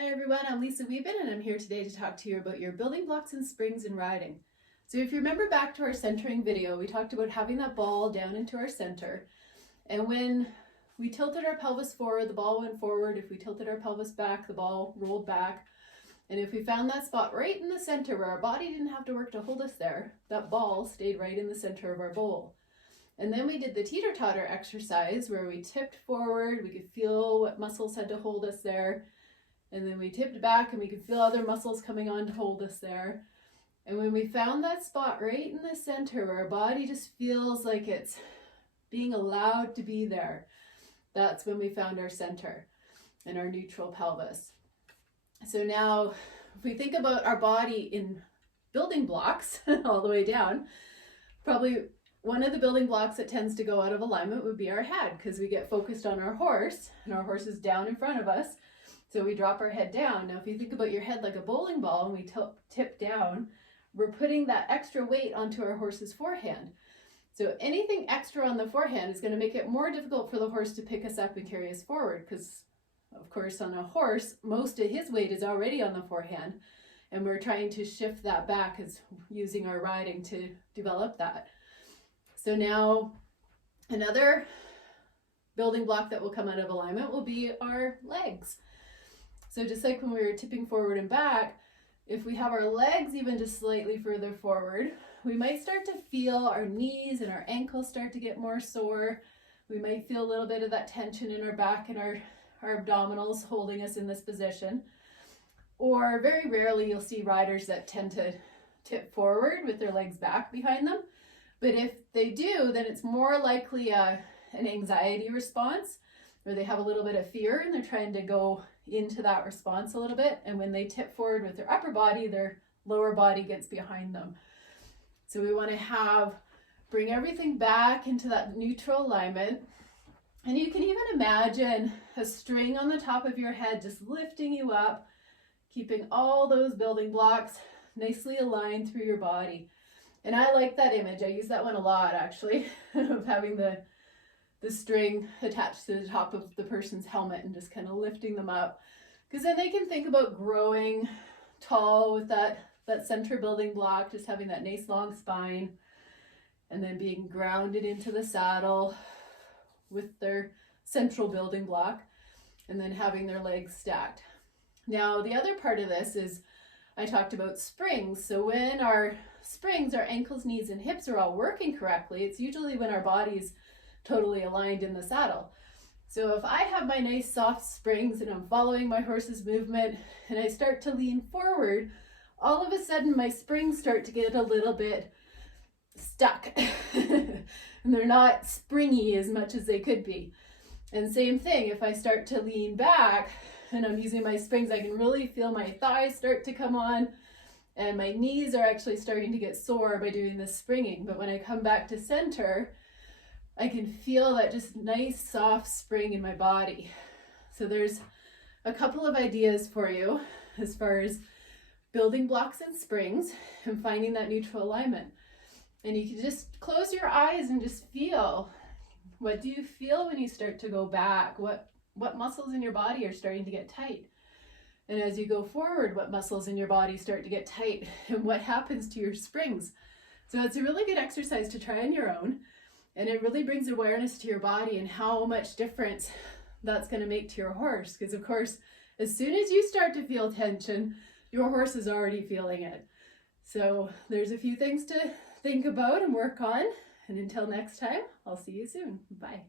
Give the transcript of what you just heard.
Hi everyone, I'm Lisa Wieben and I'm here today to talk to you about your building blocks and springs in riding. So if you remember back to our centering video, we talked about having that ball down into our center. And when we tilted our pelvis forward, the ball went forward. If we tilted our pelvis back, the ball rolled back. And if we found that spot right in the center where our body didn't have to work to hold us there, that ball stayed right in the center of our bowl. And then we did the teeter-totter exercise where we tipped forward, we could feel what muscles had to hold us there. And then we tipped back and we could feel other muscles coming on to hold us there. And when we found that spot right in the center where our body just feels like it's being allowed to be there, that's when we found our center and our neutral pelvis. So now if we think about our body in building blocks all the way down, probably one of the building blocks that tends to go out of alignment would be our head, because we get focused on our horse and our horse is down in front of us. So we drop our head down. Now, if you think about your head like a bowling ball and we tip down, we're putting that extra weight onto our horse's forehand. So anything extra on the forehand is going to make it more difficult for the horse to pick us up and carry us forward, because of course on a horse, most of his weight is already on the forehand. And we're trying to shift that back as using our riding to develop that. So now another building block that will come out of alignment will be our legs. So just like when we were tipping forward and back, if we have our legs even just slightly further forward, we might start to feel our knees and our ankles start to get more sore. We might feel a little bit of that tension in our back and our abdominals holding us in this position. Or very rarely you'll see riders that tend to tip forward with their legs back behind them. But if they do, then it's more likely an anxiety response, where they have a little bit of fear and they're trying to go into that response a little bit. And when they tip forward with their upper body, their lower body gets behind them. So we want to bring everything back into that neutral alignment. And you can even imagine a string on the top of your head just lifting you up, keeping all those building blocks nicely aligned through your body. And I like that image. I use that one a lot, actually, of having the string attached to the top of the person's helmet and just kind of lifting them up. Because then they can think about growing tall with that center building block, just having that nice long spine, and then being grounded into the saddle with their central building block, and then having their legs stacked. Now, the other part of this is I talked about springs. So when our springs, our ankles, knees, and hips are all working correctly, it's usually when our body's totally aligned in the saddle. So if I have my nice soft springs and I'm following my horse's movement and I start to lean forward, all of a sudden my springs start to get a little bit stuck and they're not springy as much as they could be. And same thing, if I start to lean back and I'm using my springs, I can really feel my thighs start to come on and my knees are actually starting to get sore by doing this springing. But when I come back to center, I can feel that just nice soft spring in my body. So there's a couple of ideas for you as far as building blocks and springs and finding that neutral alignment. And you can just close your eyes and just feel. What do you feel when you start to go back? What muscles in your body are starting to get tight? And as you go forward, what muscles in your body start to get tight? And what happens to your springs? So it's a really good exercise to try on your own. And it really brings awareness to your body and how much difference that's going to make to your horse. Because of course, as soon as you start to feel tension, your horse is already feeling it. So there's a few things to think about and work on. And until next time, I'll see you soon. Bye.